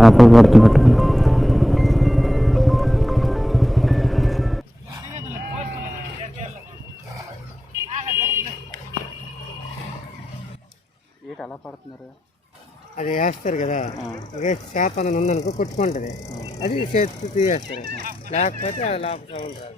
చేపలు పడుతున్నట్టు. ఏంటి అలా పడుతున్నారు? అది వేస్తారు కదా, చేప అని ఉందనుకో కొట్టుకుంటుంది, అది చేతి తీయేస్తారు, లేకపోతే అది లోపల ఉంటుంది.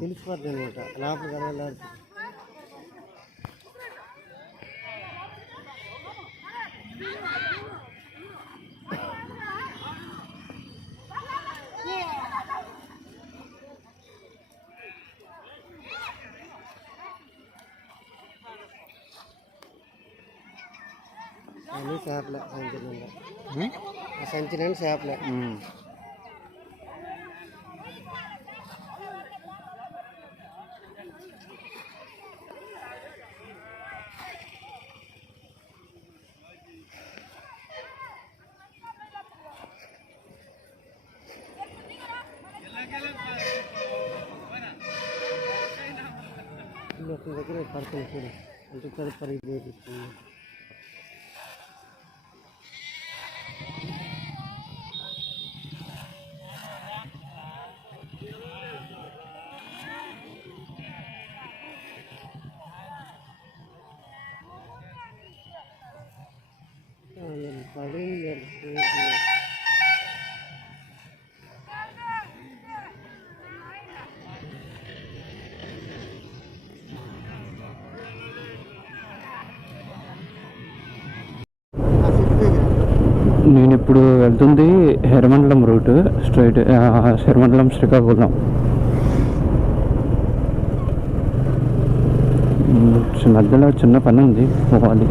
తెలిసిపోద్ది అనమాట, లోపల కదలాడుతుంది. అన్నీ చేపలే సంచిలో, ఆ సంచిలోని చేపలే. దగ్గర పడుతుంది చూడు, అంటే తదుపరి చేపిస్తుంది. నేను ఇప్పుడు వెళ్తుంది ఎర్రమండలం రూట్, స్ట్రైట్ ఎర్రమండలం శ్రీకాకుళం. మధ్యలో చిన్న పని ఉంది, పోవాలి.